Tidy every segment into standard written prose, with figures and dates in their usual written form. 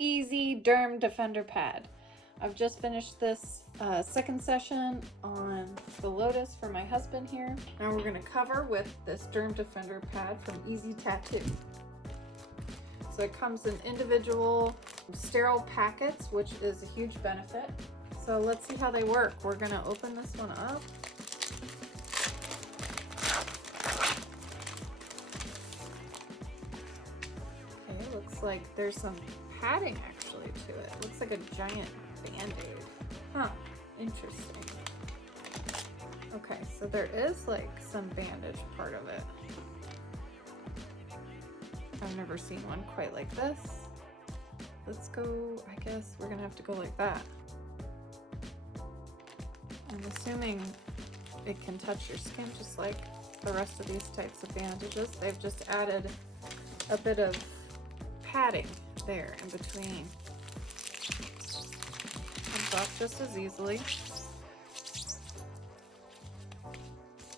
EZ Derm Defender pad. I've just finished this second session on the Lotus for my husband here. Now we're gonna cover with this Derm Defender pad from EZ Tattoo. So it comes in individual sterile packets, which is a huge benefit. So let's see how they work. We're gonna open this one up. Okay, it looks like there's some padding actually to it. Looks like a giant band-aid. Huh, interesting. Okay, so there is like some bandage part of it. I've never seen one quite like this. Let's go, I guess we're gonna have to go like that. I'm assuming it can touch your skin just like the rest of these types of bandages. They've just added a bit of padding there in between. Comes off just as easily.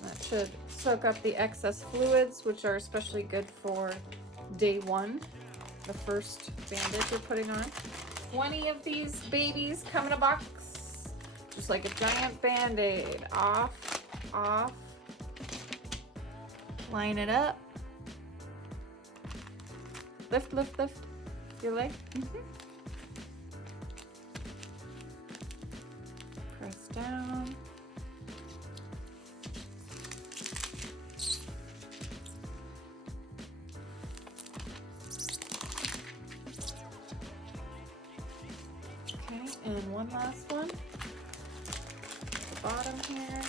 That should soak up the excess fluids, which are especially good for day one, the first bandage you're putting on. 20 of these babies come in a box, just like a giant band-aid. Off, off, line it up. Lift, lift, lift your leg. Press down. Okay, and one last one. The bottom here.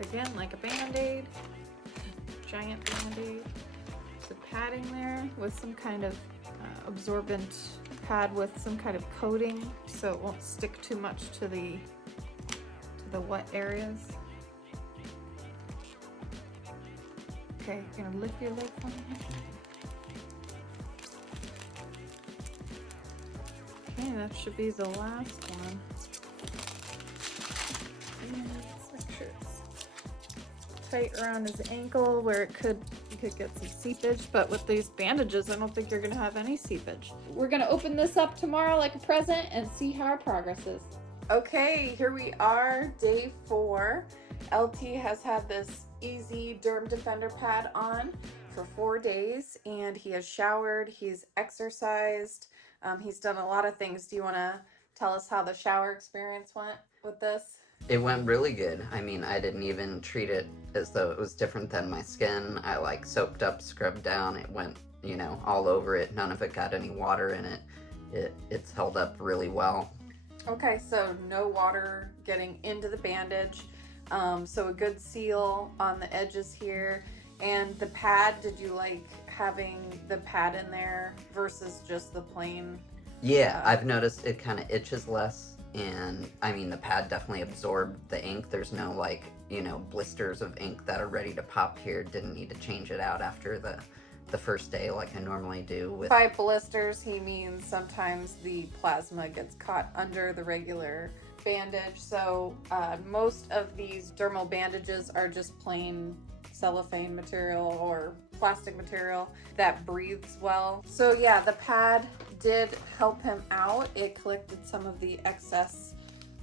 Again, like a band-aid, giant band-aid. There's a padding there with some kind of absorbent pad with some kind of coating, so it won't stick too much to the wet areas. Okay, you're gonna lift your leg for me. Okay, that should be the last one. Let's make sure it's tight around his ankle where you could get some seepage, but with these bandages, I don't think you're gonna have any seepage. We're gonna open this up tomorrow like a present and see how our progress is. Okay, here we are, day 4. LT has had this EZ Derm Defender pad on for 4 days, and he has showered, he's exercised, he's done a lot of things. Do you want to tell us how the shower experience went with this? It went really good. I mean, I didn't even treat it as though it was different than my skin. I like soaped up, scrubbed down. It went, you know, all over it. None of it got any water in it. It's held up really well. Okay, so no water getting into the bandage. So a good seal on the edges here. And the pad, did you like having the pad in there versus just the plain? Yeah, I've noticed it kind of itches less. And I mean, the pad definitely absorbed the ink. There's no like, you know, blisters of ink that are ready to pop here. Didn't need to change it out after the first day like I normally do. By blisters, he means sometimes the plasma gets caught under the regular bandage. So most of these dermal bandages are just plain cellophane material or plastic material that breathes well. So yeah, the pad did help him out. It collected some of the excess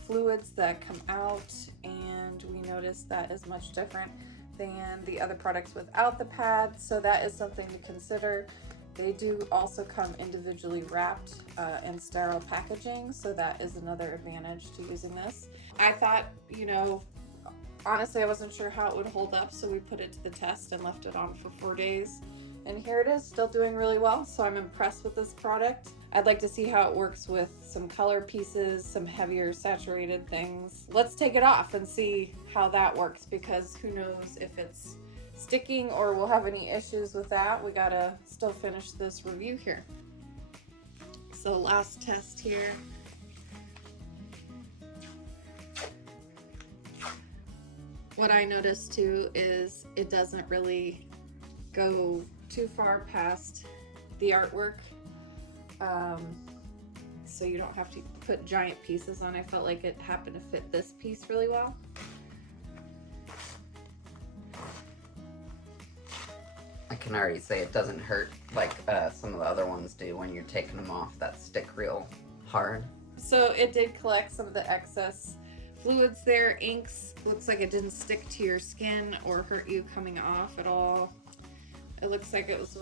fluids that come out, and we noticed that is much different than the other products without the pad, so that is something to consider. They do also come individually wrapped in sterile packaging, so that is another advantage to using this. I thought, you know, honestly, I wasn't sure how it would hold up, so we put it to the test and left it on for 4 days. And here it is, still doing really well, so I'm impressed with this product. I'd like to see how it works with some color pieces, some heavier saturated things. Let's take it off and see how that works, because who knows if it's sticking or we'll have any issues with that. We gotta still finish this review here. So last test here. What I noticed too is it doesn't really go too far past the artwork. So you don't have to put giant pieces on. I felt like it happened to fit this piece really well. I can already say it doesn't hurt like some of the other ones do when you're taking them off that stick real hard. So it did collect some of the excess fluids there. Inks, looks like it didn't stick to your skin or hurt you coming off at all. It looks like it was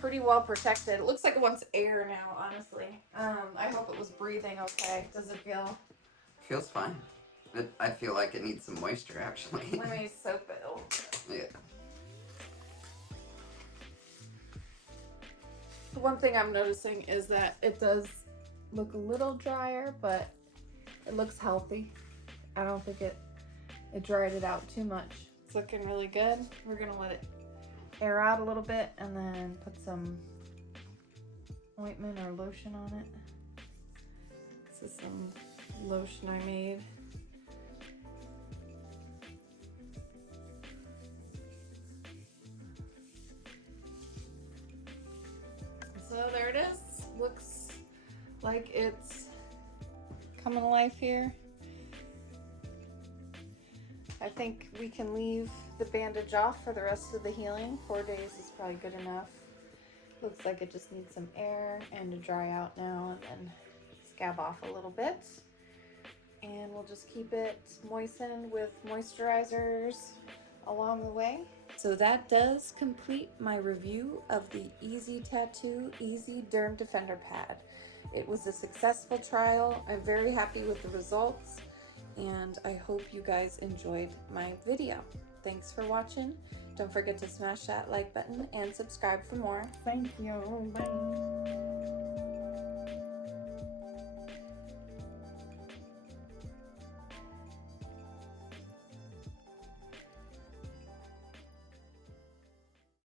pretty well protected. It looks like it wants air now, honestly. I hope it was breathing okay. Does it feel? Feels fine. I feel like it needs some moisture, actually. Let me soak it a little bit. Yeah. The one thing I'm noticing is that it does look a little drier, but it looks healthy. I don't think it dried it out too much. It's looking really good. We're gonna let it air out a little bit and then put some ointment or lotion on it. This is some lotion I made. So there it is. Looks like it's coming to life here. I think we can leave the bandage off for the rest of the healing. 4 days is probably good enough. Looks like it just needs some air and to dry out now and then scab off a little bit. And we'll just keep it moistened with moisturizers along the way. So that does complete my review of the EZ Tattoo EZ Derm Defender pad. It was a successful trial. I'm very happy with the results, and I hope you guys enjoyed my video. Thanks for watching. Don't forget to smash that like button and subscribe for more. Thank you. Bye.